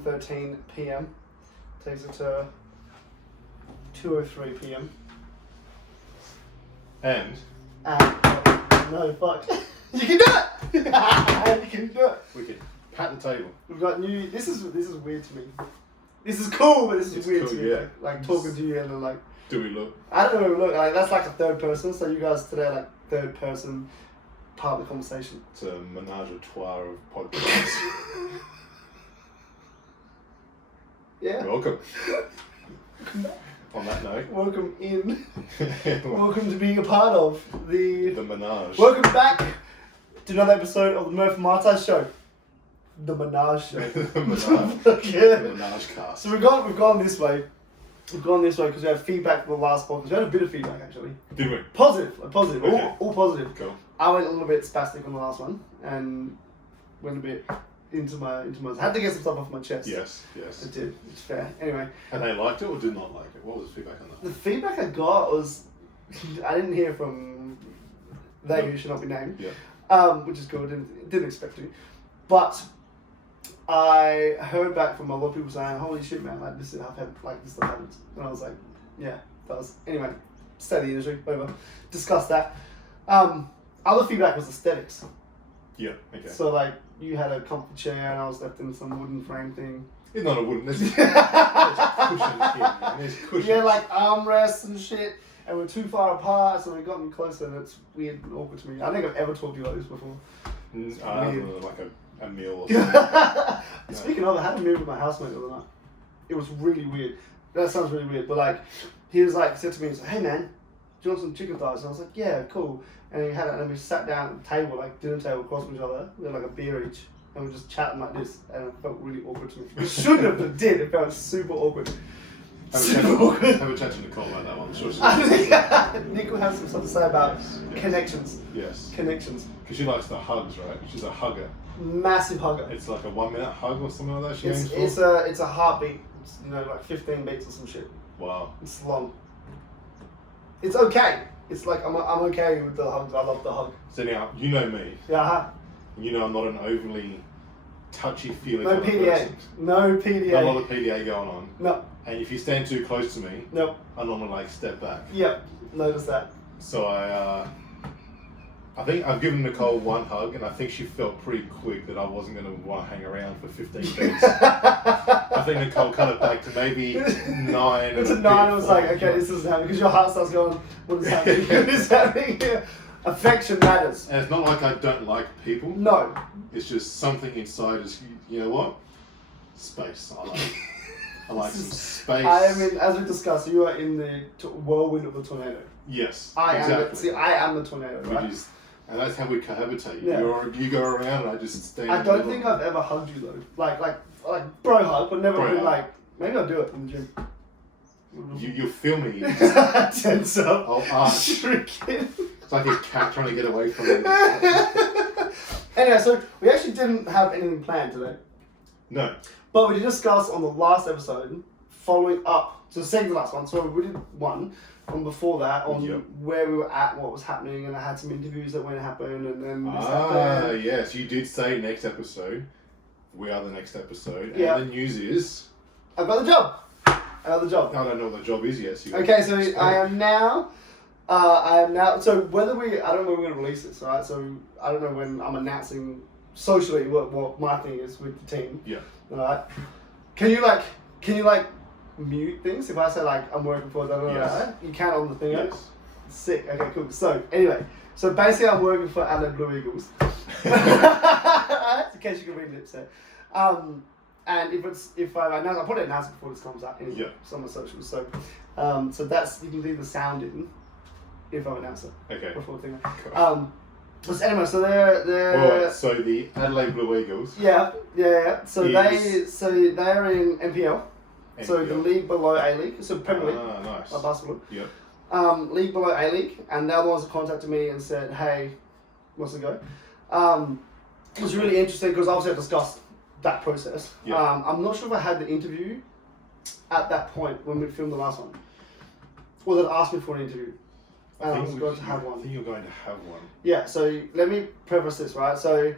1:13 p.m. Takes it to 2:03 p.m. And no, fuck. You can do it! You can do it. we can pat the table. We've got new. This is weird to me. This is cool, but this is weird cool, to me. yeah. Like talking to you and then like. Do we look? I don't know. Look, like that's like a third person. So you guys today are like third person part of the conversation. It's a menage a trois of podcasts. Yeah. Welcome. On that note. Welcome in. Welcome to being a part of the menage. Welcome back to another episode of the Murph and Mitise show. The Menage show. The menage. Okay. The menage cast. So we've gone this way. We've gone this way because we had feedback from the last podcast. We had a bit of feedback actually. Did we? Positive. Okay. All positive. Cool. I went a little bit spastic on the last one and went a bit into my. I had to get some stuff off my chest. Yes. I did. It's fair. Anyway. And they liked it or did not like it? What was the feedback on that? The feedback I got was, I didn't hear from they who should not be named. Yeah. Which is cool. Didn't expect to, but I heard back from a lot of people saying, "Holy shit, man! Like this stuff happens." And I was like, "Yeah, that was." Anyway, state of the industry, whatever. Discuss that. Other feedback was aesthetics. Yeah. Okay. So like, you had a comfy chair, and I was left in some wooden frame thing. It's not a wooden. There's cushions here, man. There's cushions. Yeah, like armrests and shit, and we're too far apart, so we got closer, and it's weird and awkward to me. I think I've ever told you like this before. Like a meal or something. Speaking of, I had a meal with my housemate the other night. It was really weird. That sounds really weird, but like, he was like, said to me, he's like, "Hey man, do you want some chicken thighs?" And I was like, "Yeah, cool." And he had it, and we sat down at the table, like dinner table across from each other. We had like a beer each, and we were just chatting like this, and it felt really awkward to me. It shouldn't have, but it did. It felt super awkward. Have a chat to Nicole about that one. I'm sure Nick will have some stuff to say about yes. connections. Yes. Connections. Because she likes the hugs, right? She's a hugger. Massive hugger. It's like a 1 minute hug or something like that. It's a heartbeat. It's, like 15 beats or some shit. Wow. It's long. It's okay. It's like I'm okay with the hugs. I love the hug. So now you know me. Yeah. You know I'm not an overly touchy-feely No kind of PDA. person. No PDA. Not a lot of PDA going on. No. And if you stand too close to me, No. I normally like step back. Yep. Notice that. So I think I've given Nicole one hug, and I think she felt pretty quick that I wasn't going to want to hang around for 15 minutes. I think Nicole cut it back to maybe 9. It's a 9. I was like, okay, this isn't happening, because your heart starts going, what is happening? What is happening here? Affection matters. And it's not like I don't like people. No. It's just something inside is, you know what? Space. I like some space. I mean, as we discussed, you are in the whirlwind of the tornado. Yes, exactly. I am the tornado, right? And that's how we cohabitate. Yeah. You go around and I just stand. I don't think I've ever hugged you though. Like bro hug, but never bro been hug. like, maybe I'll do it in the gym. You'll feel me. Tense up. I'll arch. Shrinking. It's like a cat trying to get away from me. Anyway, so we actually didn't have anything planned today. No. But we did discuss on the last episode, following up, so the second last one, so we did one on before that, on where we were at, what was happening, and I had some interviews that went to happen, and then this happened. Yes, you did say next episode. We are the next episode. Yeah. And the news is... I got the job. I don't know what the job is yet. So okay, so I am now, so whether I don't know when we're going to release this, right? So I don't know when I'm announcing socially what my thing is with the team. Yeah. Alright. Can you mute things if I say like I'm working for Yes. You can on the thing. Yes. Sick. Okay, cool. So anyway, basically I'm working for Adelaide Blue Eagles. In case you can read lips there. And if I announce, I'll probably announce it before this comes out anyway. Yeah. Some of my socials. So that's, you can leave the sound in if I announce it. Okay. Before the thing. Cool. So anyway, so they're so the Adelaide Blue Eagles. Yeah. So they're in NPL. So the league below A League, so Premier League. Nice. Like basketball. Yep. League below A League, and they're the ones that contacted me and said, "Hey, what's the go?" It was really interesting because obviously I discussed that process. Yep. I'm not sure if I had the interview at that point when we filmed the last one, or they asked me for an interview. I was going to have one. I think you're going to have one. Yeah, so let me preface this, right? So,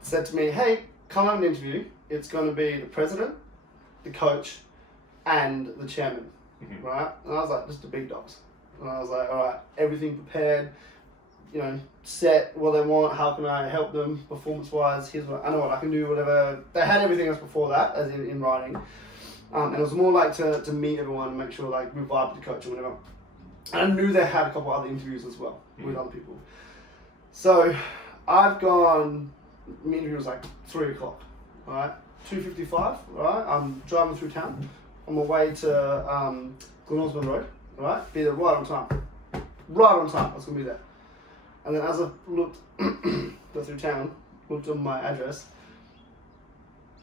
said to me, hey, come have an interview it's going to be the president, the coach, and the chairman, right? And I was like, just the big dogs. And I was like, all right, everything prepared, set what they want, how can I help them performance-wise, here's what I know what I can do, whatever. They had everything else before that, as in writing. And it was more like to meet everyone and make sure like we vibe with the coach or whatever. And I knew they had a couple other interviews as well with other people. So I've gone, my interview was like 3 o'clock, right? 2:55, right? I'm driving through town on my way to Glen Osmond Road, right? Be there right on time. Right on time, I was going to be there. And then as I looked, go through town, looked on my address,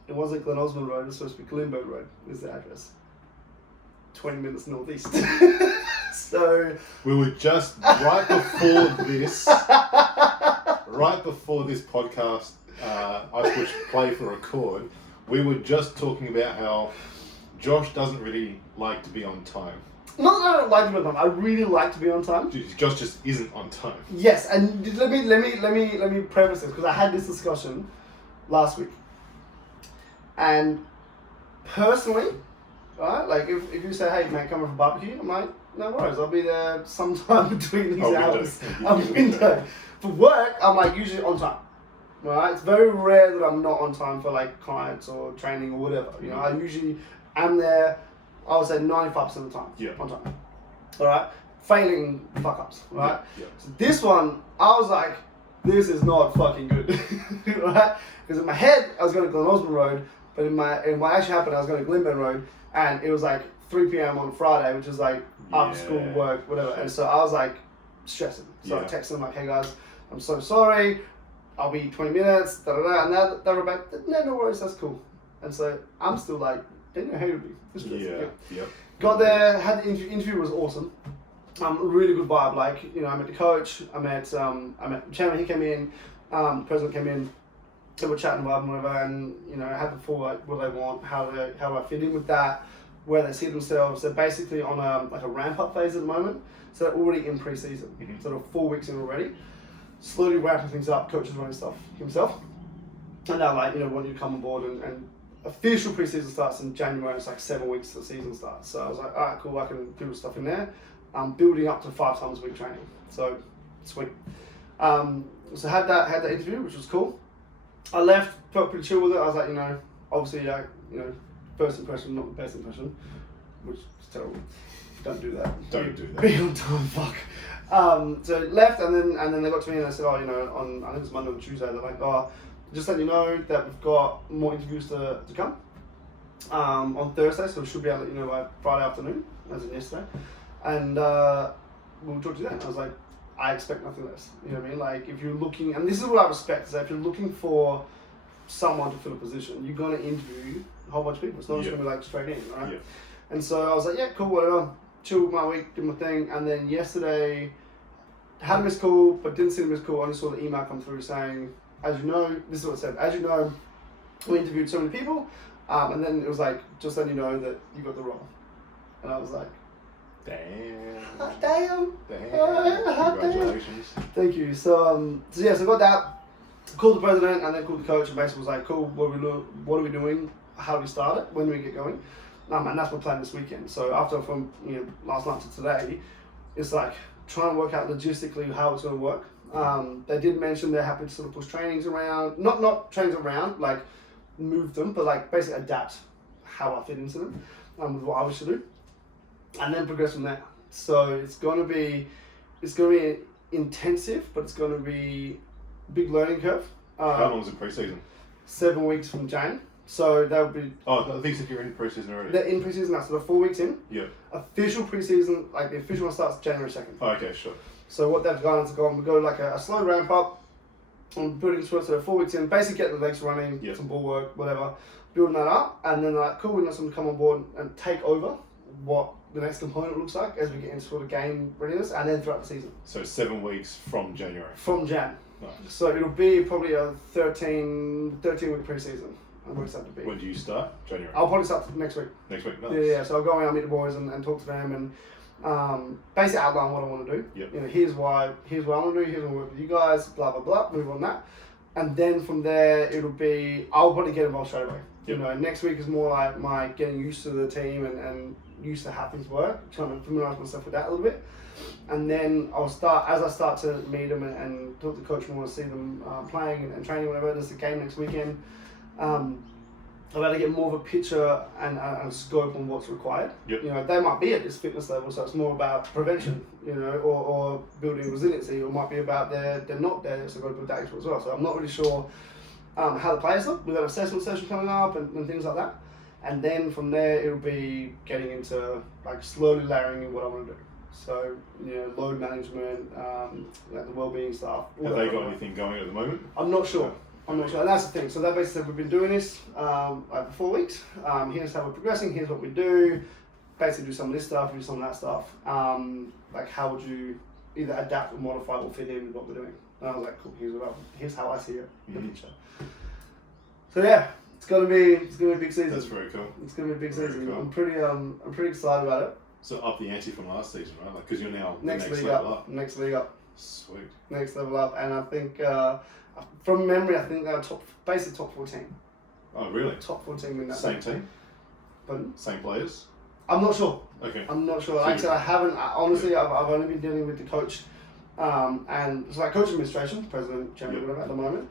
it wasn't Glen Osmond Road, it was supposed to be Glenberg Road, is the address. 20 minutes northeast. So... We were just, right before this podcast, I pushed play for record, we were just talking about how Josh doesn't really like to be on time. Not that I don't like to be on time. I really like to be on time. Josh just isn't on time. Yes, and let me preface this because I had this discussion last week. And personally, right, like if you say, hey mate, come over for barbecue, I'm like, no worries, I'll be there sometime between these hours. I'm window. For work, I'm like usually on time. Right? It's very rare that I'm not on time for like clients or training or whatever. I usually am there. I would say 95% of the time. Yeah. On time. Alright? Failing fuck ups. Right? Yeah. So this one, I was like, this is not fucking good. Right? Because in my head, I was going to Glen Osmond Road, but in what actually happened, I was going to Glenburn Road, and it was like 3 p.m. on Friday, which is like after school, work, whatever. And so I was like stressing. So I texted them like, hey guys, I'm so sorry. I'll be 20 minutes, and they were like, no worries, that's cool. And so I'm still like, they didn't hate me. Got there, had the interview was awesome. Really good vibe. Like, I met the coach, I met the chairman, he came in, the president came in, they were chatting about and whatever, and I had the full like what they want, how I fit in with that, where they see themselves. They're basically on a ramp up phase at the moment, so they're already in pre-season, so they're 4 weeks in already. Slowly ramping things up, coach is running stuff himself. And now, like, want you to come on board and official preseason starts in January. It's like 7 weeks till the season starts. So I was like, all right, cool, I can do stuff in there. I'm building up to 5 times a week training. So, sweet. So had that interview, which was cool. I left, felt pretty chill with it. I was like, obviously, first impression, not the best impression, which is terrible. Don't do that. Don't do that. Be on time, fuck. So left, and then they got to me and they said, I think it was Monday or Tuesday, they're like, just let you know that we've got more interviews to come on Thursday, so we should be able to let you know by Friday afternoon, as in yesterday, and we'll talk to you then. I was like, I expect nothing less, you know what I mean? Like, if you're looking, and this is what I respect, is that if you're looking for someone to fill a position, you're going to interview a whole bunch of people. It's not just going to be like straight in, right? Yeah. And so I was like, yeah, cool, whatever. Chill with my week, did my thing, and then yesterday had a missed call, but didn't see the missed call. I only saw the email come through saying, as you know, this is what it said, as you know, we interviewed so many people, and then it was like, just letting you know that you got the role. And I was like, damn. Damn. Congratulations. Thank you. So I got that, called the president, and then called the coach, and basically was like, cool, what are we doing? How do we start it? When do we get going? And that's my plan this weekend. So after from last night to today, it's like trying to work out logistically how it's going to work. They did mention they're happy to sort of push trainings around, not trainings around, like move them, but like basically adapt how I fit into them with what I wish to do, and then progress from there. So it's going to be intensive, but it's going to be a big learning curve. How long is the pre-season? 7 weeks from Jan. So that would be... Oh, I think you're in pre-season already. They're in pre-season now, so they're 4 weeks in. Yeah. Official pre-season, like the official one starts January 2nd. Oh, okay, sure. So what they've gone is we go like a slow ramp up on building to it, so they're 4 weeks in, basically get the legs running, some ball work, whatever, building that up, and then like, cool, we want someone to come on board and take over what the next component looks like as we get into sort of game readiness, and then throughout the season. So 7 weeks from January? From Jan. Nice. So it'll be probably a 13-week pre-season. When do you start? January? I'll probably start next week. Next week? Nice. Yeah. So I'll go in, I'll meet the boys and talk to them and basically outline what I want to do. Yep. Here's what I want to do, here's what I want to work with you guys, blah, blah, blah, move on that. And then from there, I'll probably get involved straight away. You know, next week is more like my getting used to the team and used to how things work, trying to familiarise myself with that a little bit. And then as I start to meet them and talk to the coach more and see them playing and training, whatever, there's a game next weekend. I'm able to get more of a picture and scope on what's required. Yep. You know, they might be at this fitness level, so it's more about prevention, you know, or building resiliency, or it might be about they're not there, so I've got to build that into it as well. So I'm not really sure how the players look. We've got an assessment session coming up and things like that. And then from there, it'll be getting into like slowly layering in what I want to do. So, you know, load management, like the well-being stuff. Have they got anything going at the moment? I'm not sure. And that's the thing. So that basically said we've been doing this like for 4 weeks. Here's how we're progressing. Here's what we do. Basically do some of this stuff, do some of that stuff. Like how would you either adapt or modify or fit in with what we're doing? And I was like, cool. Here's how I see it, the picture. So yeah, it's gonna be a big season. That's very cool. It's gonna be a big season. Cool. I'm pretty excited about it. So up the ante from last season, right? Like, because you're now Next the next league level up. up. Next league up. Sweet. Next level up, and I think from memory, I think they were basically top 14. Oh, really? Top 14 in that. Same team? But Same players? I'm not sure. Okay. I'm not sure. Like I said, I haven't. Honestly, I've only been dealing with the coach, and it's like coach administration, president, chairman, whatever at the moment.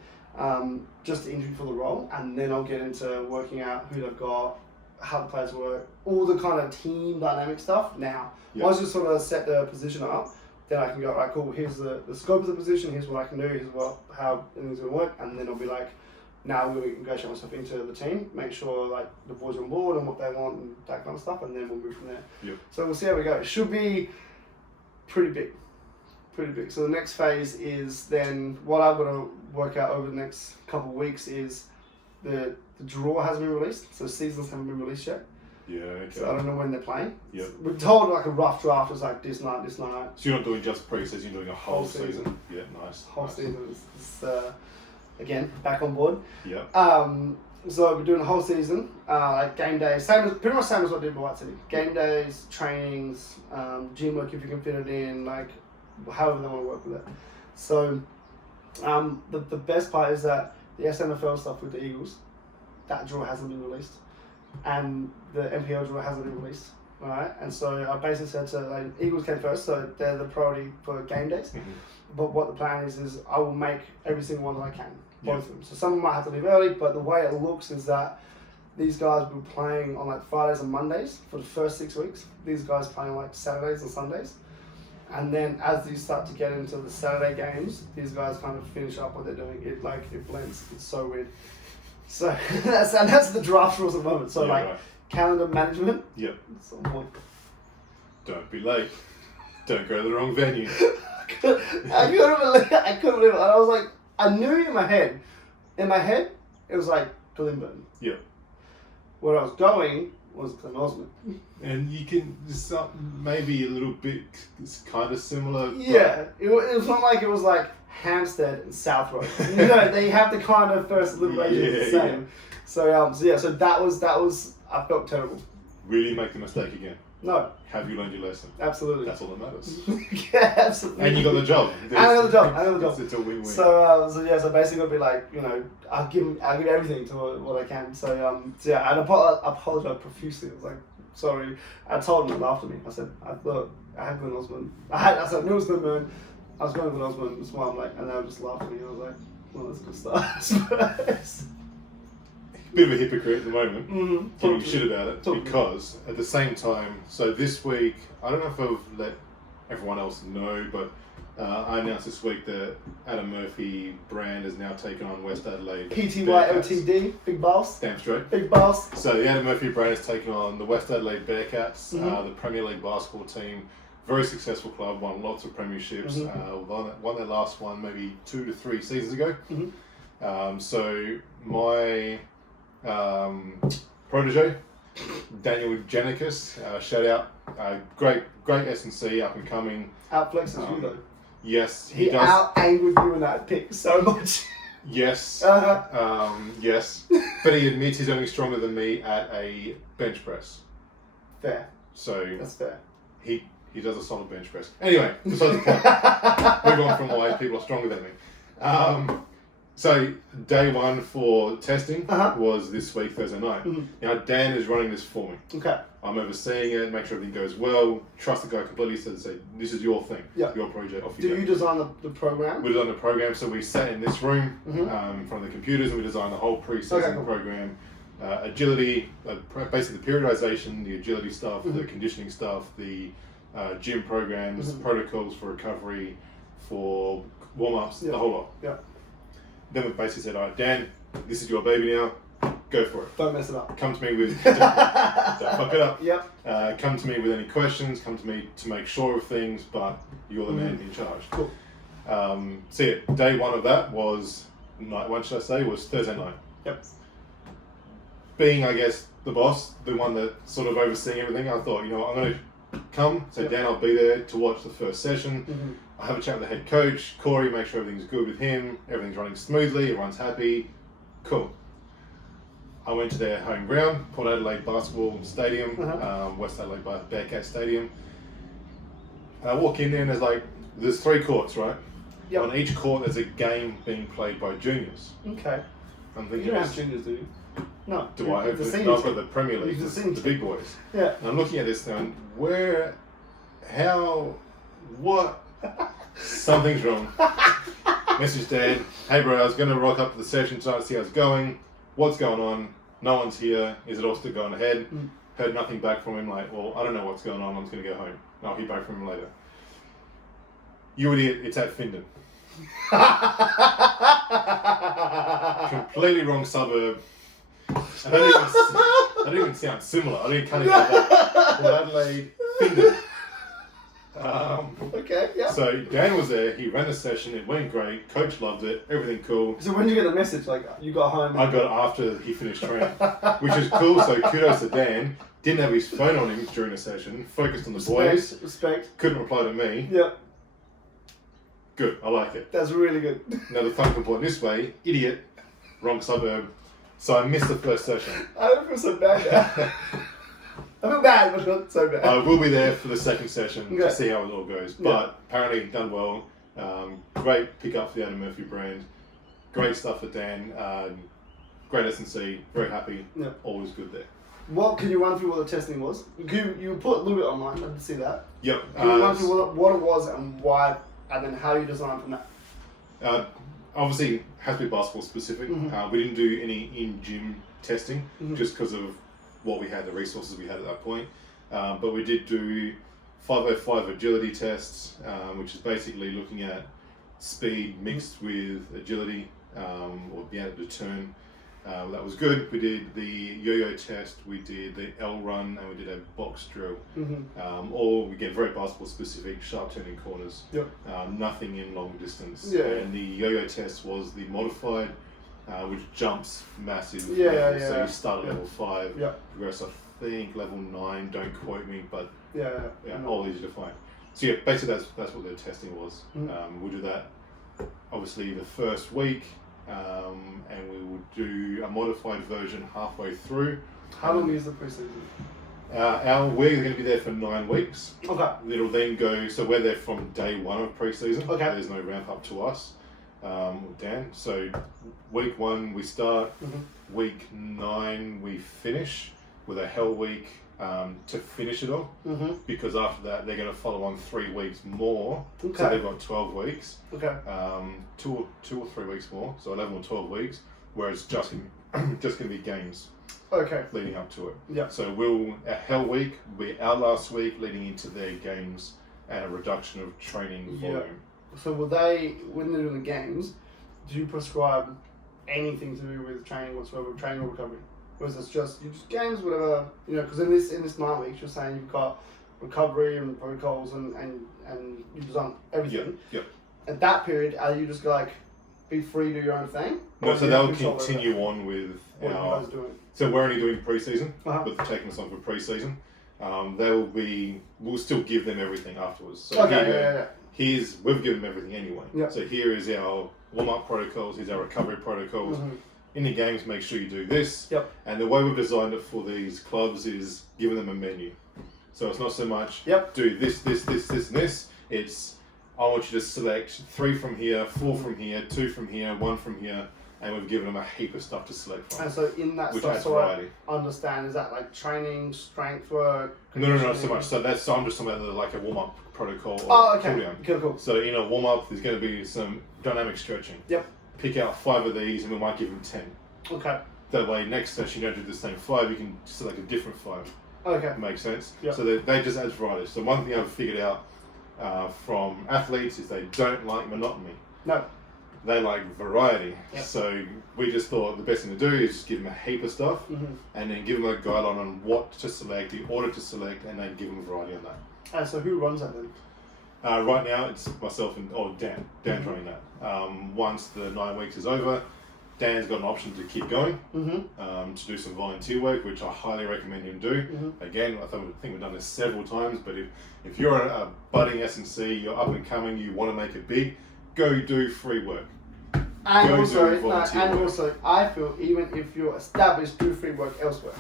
Just to interview for the role, and then I'll get into working out who they've got, how the players work, all the kind of team dynamic stuff. Now, once you sort of set the position up, then I can go, right, cool, here's the scope of the position, here's what I can do, here's how everything's going to work, and then I'll be like, now I'm going to negotiate myself into the team, make sure like the boys are on board and what they want and that kind of stuff, and then we'll move from there. Yep. So we'll see how we go. It should be pretty big. So the next phase is then what I've got to work out over the next couple of weeks is the draw hasn't been released, so seasons haven't been released yet. Yeah, okay. So I don't know when they're playing. Yep. We're told like a rough draft is like this night. So you're not doing just pre-season, you're doing a whole season. Yeah, nice. Whole nice. season is again back on board. Yep. So we're doing a whole season, like game days, pretty much same as what I did with White City. Game days, trainings, gym work if you can fit it in, like however they want to work with it. So the best part is that the SNFL stuff with the Eagles, that draw hasn't been released, and the NPL draw hasn't been released. Alright, and so I basically said to like Eagles came first, so they're the priority for game days. Mm-hmm. But what the plan is I will make every single one that I can, both of them. So some of them might have to leave early, but the way it looks is that these guys will be playing on like Fridays and Mondays for the first 6 weeks. These guys playing like Saturdays and Sundays. And then as these start to get into the Saturday games, these guys kind of finish up what they're doing. It blends. It's so weird. So that's the draft rules at the moment. So calendar management. Yep. It's on point. Don't be late. Don't go to the wrong venue. I couldn't believe it. And I was like, I knew in my head, it was like Glenburn. Yep. Where I was going was Glen Osmond. And you can, maybe a little bit, it's kind of similar. Yeah, it was not like it was like Hampstead and South Road. You know, they have the kind of first liberation the same. Yeah. So that was I felt terrible. Really make the mistake again. No. Have you learned your lesson? Absolutely. That's all that matters. Yeah, absolutely. And you got the job. I got the job. It's a win-win. So basically it'll be like, you know, I'll give everything to what I can. So yeah, and I apologized profusely. I was like, sorry. I told them after me. I said, I had Glen Osmond. I said, no, it was Glenburn. I was going to Glen Osmond. That's why I'm like, and they were just laughing at me. I was like, well, that's a good start, I suppose. Bit of a hypocrite at the moment, giving shit about it, Totally. because at the same time, so this week, I don't know if I've let everyone else know, but I announced this week that Adam Murphy brand has now taken on West Adelaide. PTYLTD, big boss. Damn straight. Big boss. So the Adam Murphy brand has taken on the West Adelaide Bearcats, the Premier League basketball team. Very successful club, won lots of premierships, won their last one maybe 2 to 3 seasons ago. So my protege, Daniel Janicus, shout out, great S&C, up and coming. Outflexes you though. Yes, He does. out-angled you in that pick so much. Yes, yes, but he admits he's only stronger than me at a bench press. Fair. So That's fair. he does a solid bench press. Anyway, besides the point. Move on from why people are stronger than me. So day one for testing Uh-huh. was this week, Thursday night. Mhm. Now Dan is running this for me. Okay. I'm overseeing it, make sure everything goes well, trust the guy completely, so to say, this is your thing, Yeah. your project, off Do you go. you design the program? We designed the program, so we sat in this room Mhm. in front of the computers and we designed the whole pre-season Okay, cool. program. Agility, basically the periodization, the agility stuff, the Mhm. conditioning stuff, the gym programs, Mhm. protocols for recovery, for warm-ups, Yeah. the whole lot. Yeah. Then we basically said, all right, Dan, this is your baby now, go for it. Don't mess it up. Come to me with, don't fuck it up. Yep. Come to me with any questions, come to me to make sure of things, but you're the man in charge. Cool. So yeah, day one of that was, night one should I say, was Thursday night. Yep. Being, I guess, the boss, the one that sort of overseeing everything, I thought, you know what, I'm going to come, so Yep. Dan, I'll be there to watch the first session. Mhm. I have a chat with the head coach, Corey, make sure everything's good with him, everything's running smoothly, everyone's happy, cool. I went to their home ground, Port Adelaide Basketball Stadium, Uh-huh. West Adelaide Bearcat Stadium. And I walk in there and there's 3 courts, right? Yep. On each court there's a game being played by juniors. Okay. I'm You thinking, don't have juniors, do you? No. do I have the the, seniors? no, I've got the Premier League, You've the the seniors. big boys. Yeah. And I'm looking at this now and what? Something's wrong. Message Dad, hey bro, I was going to rock up to the session tonight to see how it's going. What's going on? No one's here. Is it all still going ahead? Mm. Heard nothing back from him. Like, well, I don't know what's going on. I'm just going to go home. I'll hear back from him later. You idiot, it's at Findon. Completely wrong suburb. I don't even sound similar. I can't even have that. Port Adelaide, Findon. Okay, yeah. So Dan was there, he ran the session, it went great, coach loved it, everything cool. So when did you get the message? Like, you got home? I got it after he finished training, which is cool, so kudos to Dan. Didn't have his phone on him during the session, focused on the boys, Respect. couldn't reply to me. Yep. Good, I like it. That's really good. Now the phone can point this way, idiot, wrong suburb. So I missed the first session. I don't feel so bad now. I feel bad, but not so bad. I will be there for the second session Okay. to see how it all goes. Yeah. But apparently done well. Great pick up for the Adam Murphy brand. Great stuff for Dan. Great S&C. Very happy. Yeah. All was good there. What can you run through what the testing was? You put a little bit online. I didn't see that. Yep. Can you run through what it was and why, and then how you designed from that? Obviously, has to be basketball specific. Mhm. We didn't do any in-gym testing Mhm. just because of what we had, the resources we had at that point. But we did do 505 agility tests, which is basically looking at speed mixed with agility, or being able to turn. That was good. We did the yo-yo test, we did the L run, and we did a box drill. Mm-hmm. All, again, very basketball specific, sharp turning corners. Yep. Nothing in long distance. Yeah. And the yo-yo test was the modified, which jumps massive. Yeah, levels. yeah, So yeah. you start at level 5, Yep. progress, I think, level 9, don't quote me, but Yeah. yeah, all easy to find. So yeah, basically that's what the testing was. Mhm. We'll do that obviously the first week, and we will do a modified version halfway through. How long is the preseason? We're going to be there for 9 weeks. Okay. It'll then go, so we're there from day 1 of pre-season. Okay. There's no ramp up to us, Dan. So week 1 we start, Mhm. week 9 we finish with a hell week to finish it off, Mm-hmm. because after that they're going to follow on 3 weeks more. So Okay. they've got 12 weeks, Okay. 2 or 3 weeks more, so 11 or 12 weeks, whereas just going to be games Okay. leading up to it. Yeah. So a hell week will be our last week leading into their games, and a reduction of training Yeah. volume. So will they, when they're doing the games, do you prescribe anything to do with training whatsoever, training or recovery? Or is it just games, whatever, because in this 9 weeks you're saying you've got recovery and protocols and you've done everything. Yep. At that period, are you just like be free, do your own thing? No, Or so do you they'll control over continue on with what you our. guys are doing? So we're only doing pre-season, Uh-huh. but they're taking us on for pre-season. We'll still give them everything afterwards. So Okay, we've given them everything anyway. Yeah. So here is our warm-up protocols, here's our recovery protocols. Mhm. In the games, make sure you do this. Yep. And the way we've designed it for these clubs is giving them a menu. So it's not so much Yep. do this, and this. It's I want you to select 3 from here, 4 from here, 2 from here, 1 from here, and we've given them a heap of stuff to select from. And so in that which stuff, adds so variety. I understand, is that like training, strength work? No, not so much. So I'm just talking about like a warm-up protocol or Oh, okay. cool down. Cool. So in a warm-up, there's going to be some dynamic stretching. Yep. Pick out 5 of these, and we might give them 10. Okay. That way, next session you don't do the same 5. You can select a different 5. Okay. Makes sense. Yep. So they just add variety. So one thing I've figured out from athletes is they don't like monotony. No. They like variety. Yep. So we just thought the best thing to do is just give them a heap of stuff, and then give them a guideline on what to select, the order to select, and then give them a variety on that. And so who runs that then? Right now, it's myself and Dan running that. Once the 9 weeks is over, Dan's got an option to keep going, to do some volunteer work, which I highly recommend him do. Again, I think we've done this several times, but if you're a budding S&C, you're up and coming, you want to make it big, go do free work. And also, I feel even if you're established, do free work elsewhere.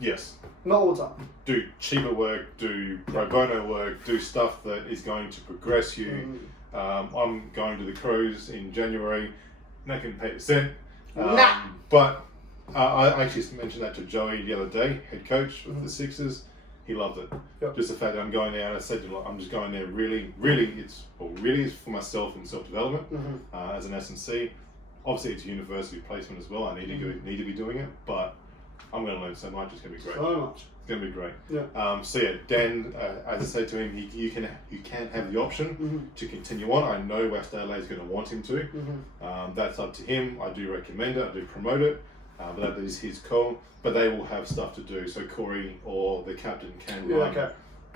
Yes. Not all the time. Do cheaper work, do pro bono work, do stuff that is going to progress you. I'm going to the Crows in January. Not going to pay a cent. But I actually mentioned that to Joey the other day, head coach of the Sixers. He loved it. Yep. Just the fact that I'm going there, and I said to him, I'm just going there really it's for myself and self-development as an S&C. Obviously, it's a university placement as well. I need to be doing it, but I'm going to learn so much. It's going to be great. So much. It's going to be great. Yeah. So yeah, Dan, as I said to him, you can have the option to continue on. I know West Adelaide is going to want him to. That's up to him. I do recommend it. I do promote it. But that is his call. But they will have stuff to do. So Corey or the captain can run. Okay.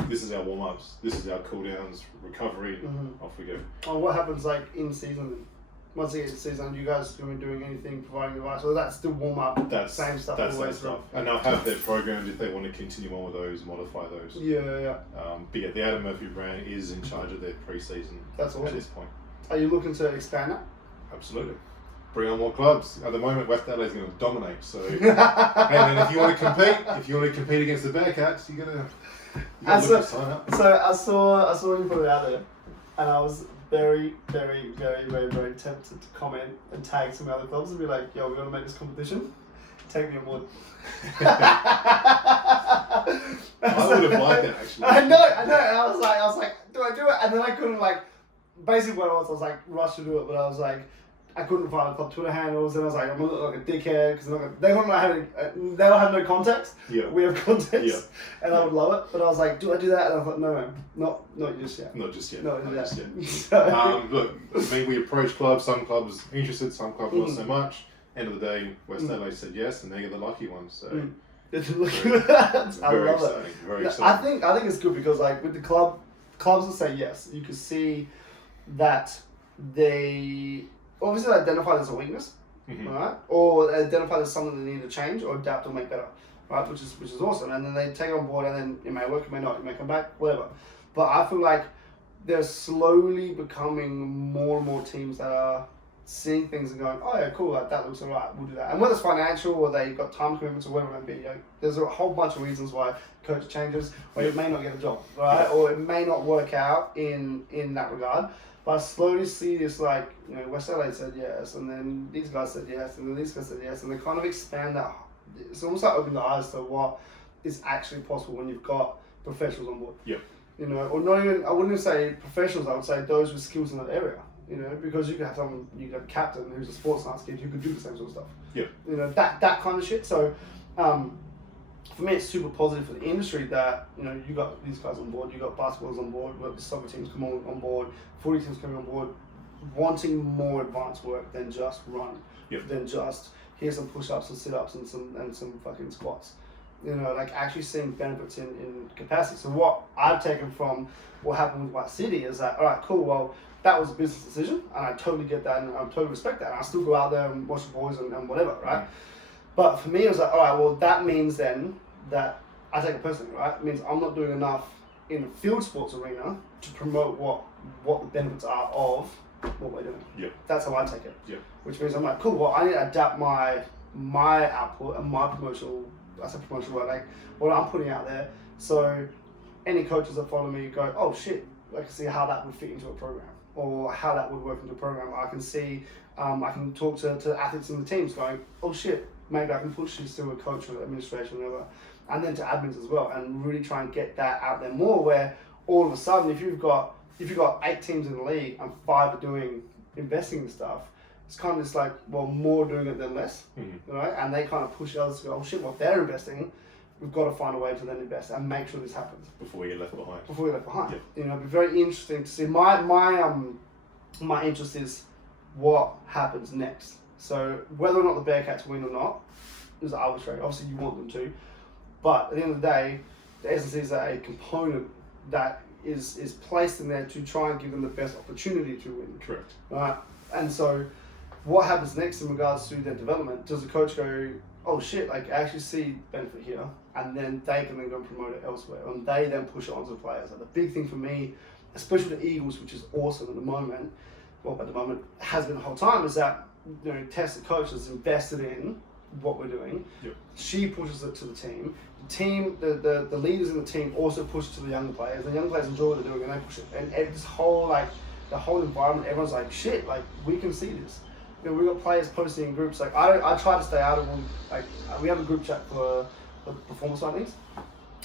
This is our warm-ups. This is our cool-downs, recovery. Off we go. And what happens like in season then? Once you get to season, you guys going to be doing anything, providing advice, or that's still warm up, same stuff that's all the way that through? stuff. And they'll have their programs if they want to continue on with those, modify those. Yeah. But yeah, the Adam Murphy brand is in charge of their pre-season. That's awesome. At this point. Are you looking to expand that? Absolutely. Bring on more clubs. At the moment, West Adelaide's going to dominate. So, and then if you want to compete against the Bearcats, you got to look to sign up. So I saw you put it out there, and I was very, very, very, very, very tempted to comment and tag some other clubs and be like, "Yo, we're going to make this competition. Take me on board." I would have liked it actually. I know. And I was like, do I do it? And then I couldn't basically what I was like, rush to do it, but I was like, I couldn't find club Twitter handles, and I was like, I'm gonna look like a dickhead because they don't have no context. Yeah. We have context, and Yeah. I would love it. But I was like, do I do that? And I thought, no, not just yet. Not just yet. Not just yet. Look, I mean, we approached clubs. Some clubs interested, some clubs not so much. End of the day, West Adelaide said yes, and they're the lucky ones. So. I Very love exciting. it. Very exciting. I think it's good because like with the clubs that say yes, you can see that they obviously identify it as a weakness, right? Or identify it as something they need to change or adapt or make better, right? Which is awesome. And then they take it on board, and then it may work, it may not, it may come back, whatever. But I feel like they're slowly becoming more and more teams that are seeing things and going, oh yeah, cool, that looks alright, we'll do that. And whether it's financial or they've got time commitments or whatever it may be, there's a whole bunch of reasons why coach changes, or you may not get a job, right? Or it may not work out in that regard. But I slowly see this West Adelaide said yes, and then these guys said yes, and then these guys said yes, and they kind of expand that. It's almost like opening the eyes to what is actually possible when you've got professionals on board. Yep. Or not even, I wouldn't say professionals, I would say those with skills in that area. Because you could have a captain who's a sports science kid who could do the same sort of stuff. Yeah. That kind of shit. So, for me, it's super positive for the industry that you got these guys on board. You got basketballers on board. You got the soccer teams coming on board. Footy teams coming on board, wanting more advanced work than just run. Than just here's some push-ups and sit-ups and some fucking squats. Actually seeing benefits in capacity. So what I've taken from what happened with White City is that, all right, cool, well, that was a business decision, and I totally get that, and I totally respect that, and I still go out there and watch the boys and whatever, right? But for me, it was like, all right, well, that means then that I take it personally, right? It means I'm not doing enough in the field sports arena to promote what the benefits are of what we're doing. Yep. That's how I take it. Yep. Which means I'm like, cool, well, I need to adapt my output and my promotional work, what I'm putting out there. So any coaches that follow me go, oh shit, I can see how that would fit into a program. or how that would work into the program. I can see, I can talk to athletes in the teams going, oh shit, maybe I can push this to a coach or administration or whatever, and then to admins as well, and really try and get that out there more, where all of a sudden, if you've got 8 teams in the league and 5 are doing investing and stuff, it's kind of just like, well, more doing it than less, right? And they kind of push others to go, oh shit, well, they're investing, we've got to find a way to then invest and make sure this happens. Before you get left behind. Yep. You know, it'd be very interesting to see. My interest is what happens next. So whether or not the Bearcats win or not is arbitrary. Obviously, you want them to, but at the end of the day, the S&C is a component that is placed in there to try and give them the best opportunity to win. Correct. Right. And so, what happens next in regards to their development? Does the coach go, oh shit, like I actually see benefit here, and then they can then go and promote it elsewhere, and they then push it onto the players. And the big thing for me, especially the Eagles, which is awesome at the moment, has been the whole time, is that, you know, Tess, the coach, has invested in what we're doing. Yep. She pushes it to the team. The team, the leaders in the team also push it to the younger players. The young players enjoy what they're doing, and they push it. And this whole the whole environment, everyone's like, shit, like we can see this. You know, we've got players posting in groups. Like I try to stay out of them. Like we have a group chat for the performance findings,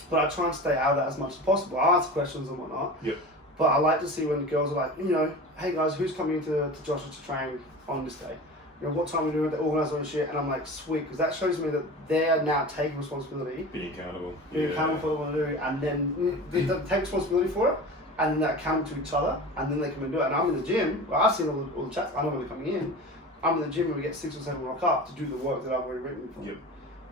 but I try and stay out of that as much as possible. I answer questions and whatnot. Yep. But I like to see when the girls are like, you know, hey guys, who's coming to Joshua to train on this day? You know, what time are we doing it? They organise all this shit, and I'm like, sweet, because that shows me that they're now taking responsibility. Being accountable. Being accountable for what they want to do, and then they take responsibility for it, and then they're accountable to each other, and then they come and do it. And I'm in the gym, well, I've seen all the chats, I know when they're coming in. I'm in the gym and we get 6 or 7 rock up to do the work that I've already written for. Yep.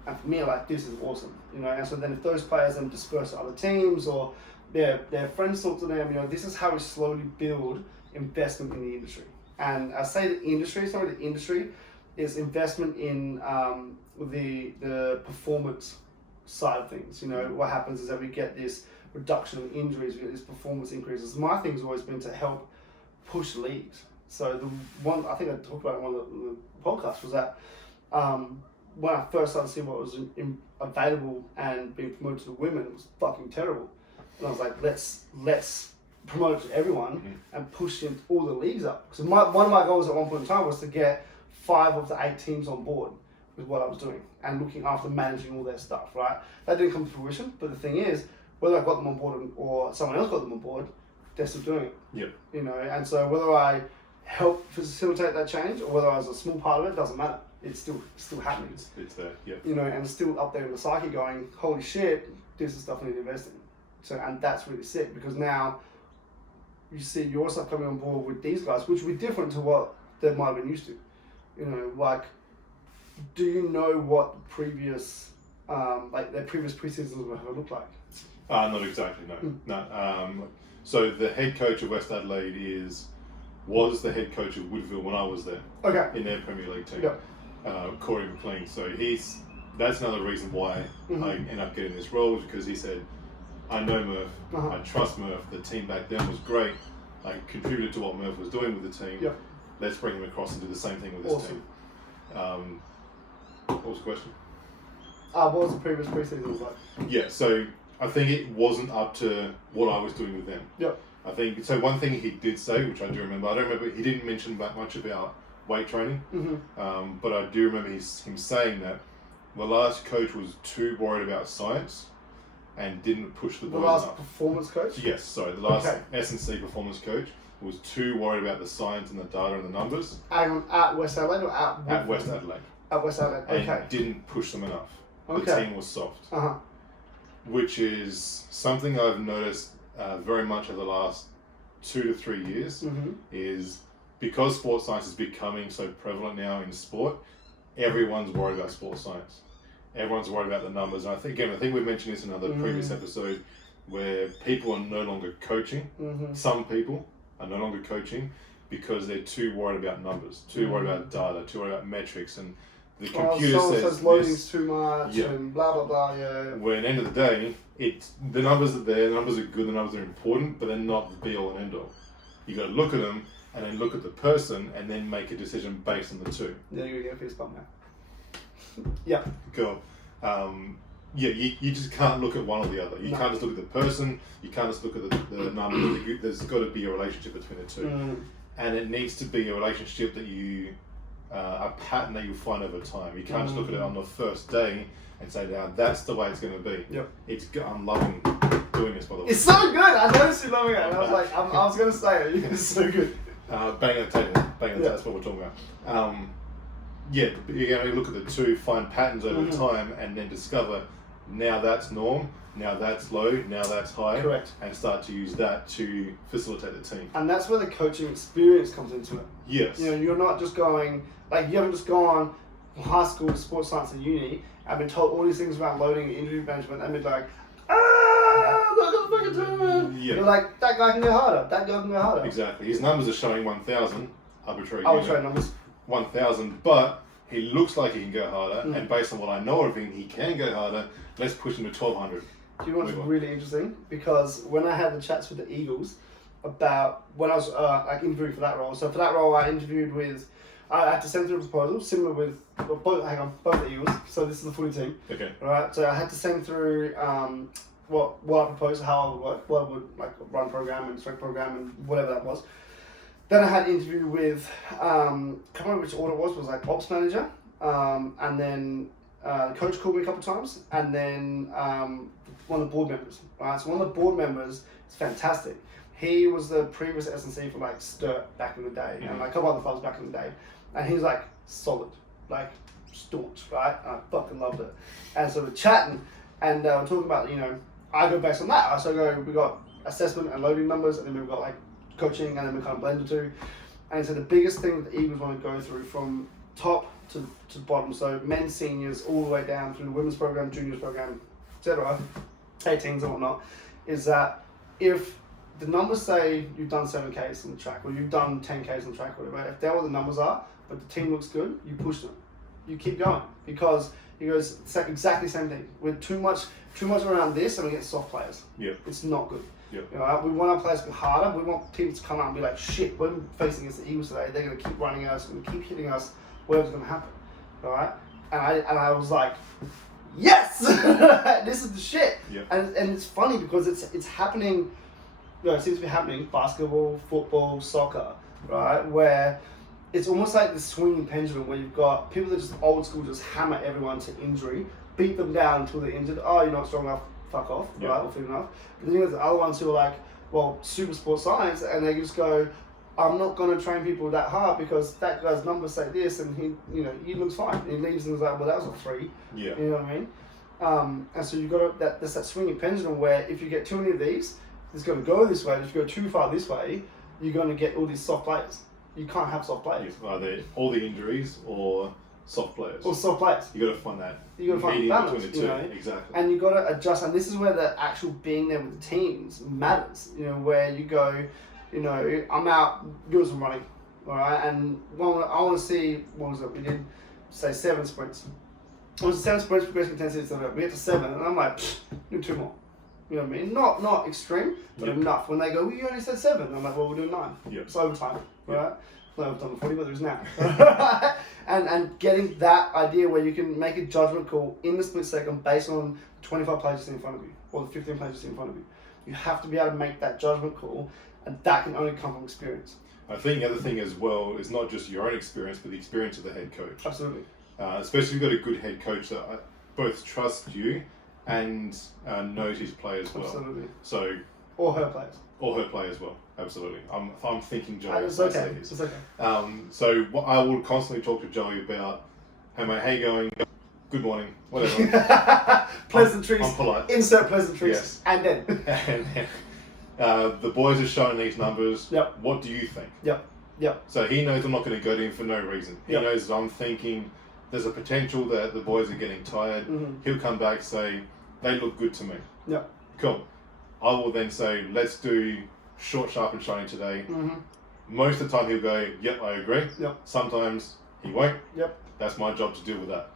And for me, like, this is awesome, you know. And so then if those players then disperse to other teams or their friends talk to them, you know, this is how we slowly build investment in the industry. And I say the industry, it's not really the industry, is investment in the performance side of things. You know, what happens is that we get this reduction in injuries, we get this performance increases. My thing's always been to help push leagues. So the one, I think I talked about it in one of the podcasts, was that when I first started seeing what was available and being promoted to the women, it was fucking terrible. And I was like, let's promote it to everyone and push all the leagues up. Because one of my goals at one point in time was to get 5 of the 8 teams on board with what I was doing and looking after managing all their stuff, right? That didn't come to fruition, but the thing is, whether I got them on board or someone else got them on board, they're still doing it. Yep. You know, and so whether I help facilitate that change or whether I was a small part of it, doesn't matter. It's still happening. It's there, yeah. You know, and it's still up there in the psyche going, holy shit, this is stuff I need to invest in. So, and that's really sick, because now you see your stuff coming on board with these guys, which would be different to what they might have been used to. You know, like, do you know what previous, their previous preseasons would have looked like? Not exactly, no. No. So the head coach of West Adelaide was the head coach of Woodville when I was there. Okay. In their Premier League team. Yep. Corey McLean. So that's another reason why I ended up getting this role, because he said, I know Murph, I trust Murph, the team back then was great, I contributed to what Murph was doing with the team, let's bring him across and do the same thing with this team. What was the question? What was the previous preseason like? Yeah, so I think it wasn't up to what I was doing with them. Yep. I think, so one thing he did say, which I do remember, I don't remember, he didn't mention much about weight training, but I do remember him saying that the last coach was too worried about science and didn't push the boys enough. The last performance coach? Yes, sorry, the last S&C performance coach was too worried about the science and the data and the numbers. At West Adelaide or at Woodville? At West Adelaide. At West Adelaide, okay. And didn't push them enough. Okay. The team was soft. Which is something I've noticed very much over the last 2 to 3 years, is because sports science is becoming so prevalent now in sport, everyone's worried about sports science. Everyone's worried about the numbers. And I think we've mentioned this in another previous episode, where people are no longer coaching. Some people are no longer coaching because they're too worried about numbers, too worried about data, too worried about metrics, and the computer says loading's too much and blah blah blah. Yeah. Where at the end of the day, the numbers are there, the numbers are good, the numbers are important, but they're not the be all and end all. You got to look at them and then look at the person and then make a decision based on the two. Yeah, you're gonna get a fist bump now. Yeah. Cool. you just can't look at one or the other. You can't just look at the person. You can't just look at the numbers. There's got to be a relationship between the two, and it needs to be a relationship that a pattern that you find over time. You can't just look at it on the first day and say, now that's the way it's going to be. Yep. I'm loving doing this, by the way. It's so good. I noticed you loving it, and I was like, I was going to say it. It's so good. Bang on the table. That's what we're talking about. You're going to look at the two, find patterns over time, and then discover now that's norm, now that's low, now that's high. Correct. And start to use that to facilitate the team. And that's where the coaching experience comes into it. Yes. You're not just going, you haven't just gone from high school to sports science and uni and been told all these things about loading and injury management and been like, not gonna fucking do it. Yeah. You're like, that guy can go harder, that guy can go harder. Exactly. His numbers are showing 1,000, arbitrary numbers. 1,000, but he looks like he can go harder, and based on what I know of him, he can go harder. Let's push him to 1,200. Do you know what's really interesting? Because when I had the chats with the Eagles about when I was interviewing for that role, so for that role I interviewed with, I had to send through a proposal similar with both the Eagles. So this is the fully team. Okay. Right. So I had to send through what I proposed, how I would work, what I would run program and strength program and whatever that was. Then I had an interview with I can't remember which order it was ops manager, and then the coach called me a couple of times, and then one of the board members. Right. So one of the board members is fantastic. He was the previous S&C for Sturt back in the day, and a couple other clubs back in the day. And he's solid, staunch, right? I fucking loved it. And so we're chatting, and we're talking about, I go based on that. So we got assessment and loading numbers, and then we've got coaching, and then we kind of blend the two. And so the biggest thing that the Eagles want to go through from top to bottom, so men's seniors all the way down through the women's program, juniors program, etc., 18s and whatnot, is that if the numbers say you've done 7Ks on the track, or you've done 10Ks on the track, or whatever, if they're what the numbers are, but the team looks good, you push them. You keep going. Because he goes, exactly the same thing. We're too much around this, and we get soft players. Yeah. It's not good. Yeah. We want our players to be harder. We want teams to come out and be like, shit, we're facing against the Eagles today. They're going to keep running us and keep hitting us. Whatever's going to happen. All right? And I was like, yes! This is the shit. Yeah. And it's funny because it's happening. It seems to be happening, basketball, football, soccer, right? Where it's almost like this swinging pendulum where you've got people that just old school just hammer everyone to injury, beat them down until they're injured. Oh, you're not strong enough, fuck off, right? Or fit enough. But then you have the other ones who are super sports science, and they just go, I'm not going to train people that hard because that guy's numbers say this, and he looks fine. And he leaves and he's like, well, that was a 3. Yeah. You know what I mean? And so you've got there's that swinging pendulum where if you get too many of these, it's going to go this way. If you go too far this way, you're going to get all these soft players. You can't have soft players. Either all the injuries or soft players. Or soft players. You got to find that. You got to find balance between the two. Exactly. And you got to adjust. And this is where the actual being there with the teams matters. Where you go, I'm out doing some running, all right. And I want to see what was it? We did say 7 sprints. It was 7 sprints progressive intensity. We get to 7, and I'm like, do 2 more. You know what I mean? Not extreme, but enough. When they go, well, you only said 7. I'm like, well, we're doing 9. Yep. It's overtime, right? Not overtime 40, but there's now. and getting that idea where you can make a judgment call in the split second based on 25 players you see in front of you, or the 15 players you see in front of you. You have to be able to make that judgment call, and that can only come from experience. I think the other thing as well is not just your own experience, but the experience of the head coach. Absolutely. Especially if you've got a good head coach that both trusts you and knows his players well. Absolutely. So. Or her players. Or her play as well. Absolutely. I'm thinking Joey. It's okay. It's okay. So what I will constantly talk to Joey about, hey mate, how you going? Good morning. Whatever. Pleasantries. I'm polite. Insert pleasantries. Yes. And then. And then the boys are showing these numbers. Yep. What do you think? Yep. So he knows I'm not going to go to him for no reason. He knows that I'm thinking there's a potential that the boys are getting tired. Mm-hmm. He'll come back, say, they look good to me. Yep. Cool. I will then say, let's do short, sharp and shiny today. Mm-hmm. Most of the time he'll go, yep, I agree. Yep. Sometimes he won't. Yep. That's my job to deal with that.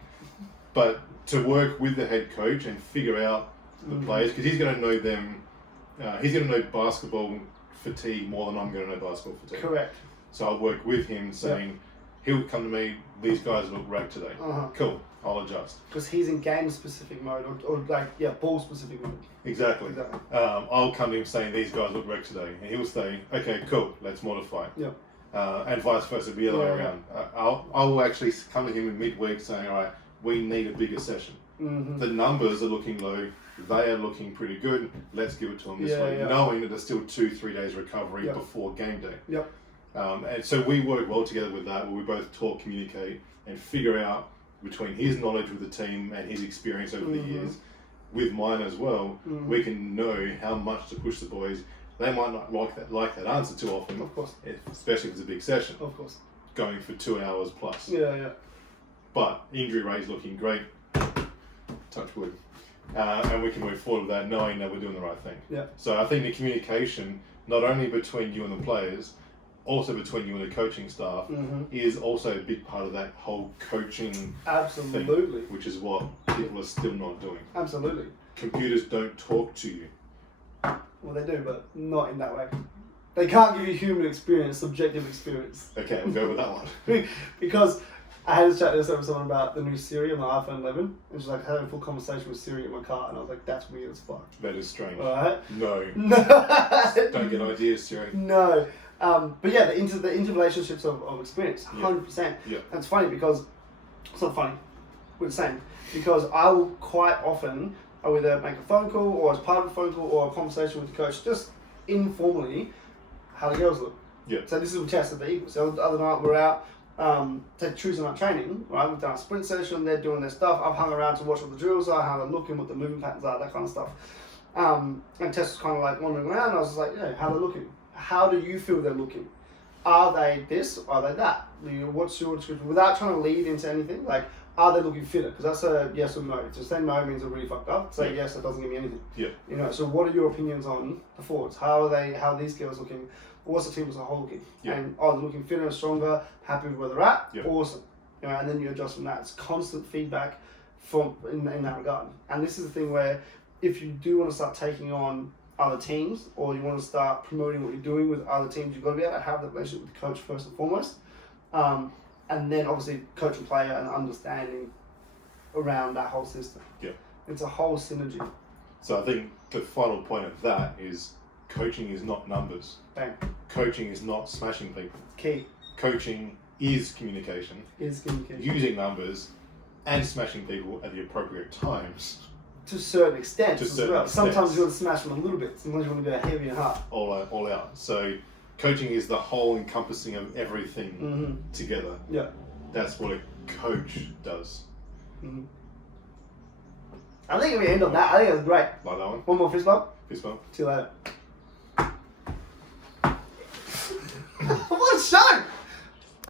But to work with the head coach and figure out the players, because he's going to know them, he's going to know basketball fatigue more than I'm going to know basketball fatigue. Correct. So I'll work with him saying, he'll come to me, these guys look great today. Uh-huh. Cool. I'll adjust. Because he's in game specific mode or ball specific mode. Exactly. I'll come to him saying these guys look wrecked today, and he'll say, okay, cool, let's modify. Yeah. And vice versa, the other way around. I will actually come to him in midweek saying, all right, we need a bigger session. Mm-hmm. The numbers are looking low. They are looking pretty good. Let's give it to them this week, knowing that there's still 2-3 days recovery before game day. Yep. And so we work well together with that, where we both talk, communicate, and figure out between his knowledge with the team and his experience over the years, with mine as well, we can know how much to push the boys. They might not like that answer too often, of course, especially if it's a big session. Of course. Going for 2 hours plus. Yeah. But injury rate's looking great. Touch wood. And we can move forward with that, knowing that we're doing the right thing. Yeah. So I think the communication, not only between you and the players, also between you and the coaching staff, is also a big part of that whole coaching thing, which is what people are still not doing. Absolutely. Computers don't talk to you. Well, they do, but not in that way. They can't give you human experience, subjective experience. Okay, we'll go with that one. Because I had a chat yesterday with someone about the new Siri on the iPhone 11, and she's like, I had a full conversation with Siri in my car, and I was like, that's weird as fuck. That is strange. Alright? No. Don't get ideas, Siri. No. But yeah, the interrelationships of experience, 100%. Yeah. And it's funny because, it's not funny, we're the same, because I will quite often, I'll either make a phone call, or as part of a phone call, or a conversation with the coach, just informally, how the girls look. Yeah. So this is a test of the Eagles. So the other night we're out, Tuesday night training, right? We've done a sprint session, they're doing their stuff. I've hung around to watch what the drills are, how they're looking, what the movement patterns are, that kind of stuff. And Tess was kind of like wandering around, and I was just like, yeah, how they're looking. How do you feel they're looking? Are they this? Are they that? What's your description? Without trying to lead into anything, like, are they looking fitter? Because that's a yes or no. To say no means they're really fucked up. To say yes, that doesn't give me anything. Yeah. You know. So what are your opinions on the forwards? How are these girls looking? What's the team as a whole looking? Yeah. And are they looking fitter, stronger, happy with where they're at? Yeah. Awesome. You know, and then you adjust from that. It's constant feedback from in that regard. And this is the thing where if you do want to start taking on other teams, or you want to start promoting what you're doing with other teams, you've got to be able to have that relationship with the coach first and foremost. And then obviously coach and player and understanding around that whole system. Yeah. It's a whole synergy. So I think the final point of that is coaching is not numbers. Bang. Coaching is not smashing people. Key. Coaching is communication. Is communication. Using numbers and smashing people at the appropriate times. To a certain extent as well. Extents. Sometimes you want to smash them a little bit. Sometimes you want to go heavy and hard. All out. So coaching is the whole encompassing of everything together. Yeah. That's what a coach does. I think we end on that. I think it was great. Like that one? One more fist bump. Fist bump. See you later.